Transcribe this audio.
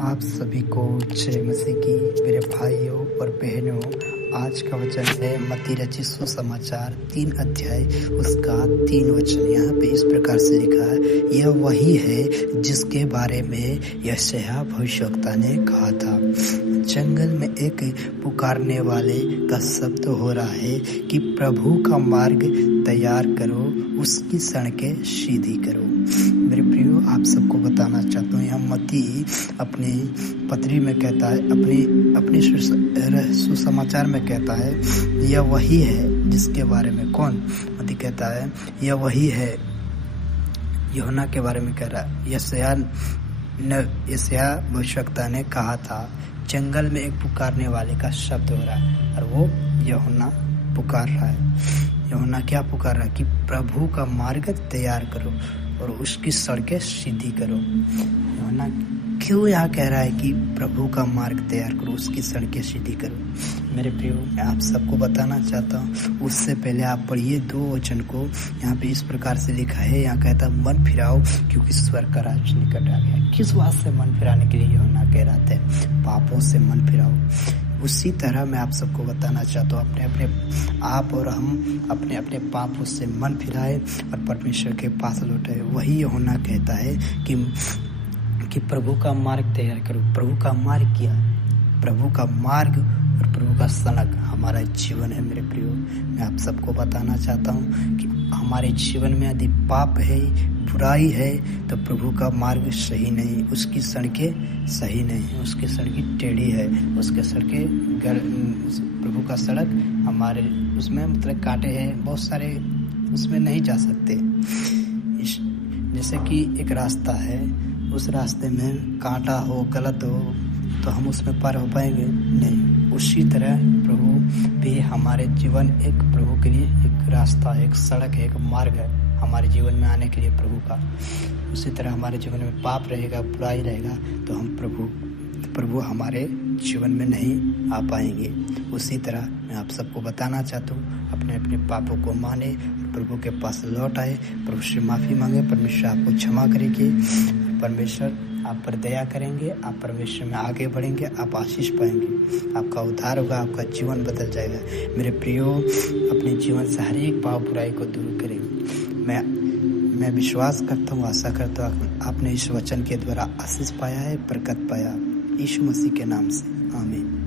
आप सभी को जय मसीह की मेरे भाइयों और बहनों। आज का वचन है मत्ती रचित सुसमाचार 3 अध्याय उसका 3 वचन। यहाँ पे इस प्रकार से लिखा है, यह वही है जिसके बारे में यशायाह भविष्यवक्ता ने कहा था। जंगल में एक पुकारने वाले का शब्द हो रहा है कि प्रभु का मार्ग तैयार करो, उसकी सड़कें सीधी करो। मेरे प्रियो, आप सबको बताना चाहता हूँ, यहाँ मत्ती अपनी पत्री में कहता है, अपने सुसमाचार में कहता है, यह वही है जिसके बारे में कौन मत्ती कहता है, यह वही है। यूहन्ना के बारे में कह रहा है, यशायाह भविष्यवक्ता ने कहा था। जंगल में एक पुकारने वाले का शब्द हो रहा है और वो यूहन्ना पुकार रहा है। यूहन्ना क्या पुकार रहा है कि प्रभु का मार्ग तैयार करो और उसकी सड़कें सीधी करो। यूहन्ना क्यों यहाँ कह रहा है कि प्रभु का मार्ग तैयार करो, उसकी सड़कें सीधी करो। मेरे प्रियो, मैं आप सबको बताना चाहता हूँ, उससे पहले आप पढ़िए 2 वचन को। यहाँ पे इस प्रकार से लिखा है, यहाँ कहता है मन फिराओ क्योंकि स्वर्ग का राज्य निकट आ गया। किस बात से मन फिराने के लिए यूहन्ना कह रहा था? पापों से मन फिराओ। उसी तरह मैं आप सबको बताना चाहता हूँ, अपने आप और हम अपने पापों से मन फिराए और परमेश्वर के पास लौटाए। वही यूहन्ना कहता है कि प्रभु का मार्ग तैयार करो। प्रभु का मार्ग क्या? प्रभु का मार्ग और प्रभु का सड़क हमारा जीवन है। मेरे प्रियो, मैं आप सबको बताना चाहता हूँ कि हमारे जीवन में यदि पाप है, बुराई है, तो प्रभु का मार्ग सही नहीं, उसकी सड़कें सही नहीं, उसकी सड़कें टेढ़ी है, उसके सड़कें प्रभु का सड़क हमारे उसमें मतलब कांटे हैं, बहुत सारे उसमें नहीं जा सकते। जैसे कि एक रास्ता है, उस रास्ते में कांटा हो, गलत हो, तो हम उसमें पार हो पाएंगे? नहीं। उसी तरह प्रभु भी हमारे जीवन एक प्रभु के लिए एक रास्ता, एक सड़क है, एक मार्ग है हमारे जीवन में आने के लिए प्रभु का। उसी तरह हमारे जीवन में पाप रहेगा, बुराई रहेगा, तो हम प्रभु हमारे जीवन में नहीं आ पाएंगे। उसी तरह मैं आप सबको बताना चाहता हूँ, अपने पापों को माने, प्रभु के पास लौट आए, प्रभु से माफ़ी मांगे, परमेश्वर आपको क्षमा करेंगे, परमेश्वर आप पर दया करेंगे, आप परमेश्वर में आगे बढ़ेंगे, आप आशीष पाएंगे, आपका उद्धार होगा, आपका जीवन बदल जाएगा। मेरे प्रियो, अपने जीवन से हर एक पाप बुराई को दूर करें। मैं विश्वास करता हूँ, आशा करता हूँ आपने इस वचन के द्वारा आशीष पाया है, बरकत पाया। यीशु मसीह के नाम से आमीन।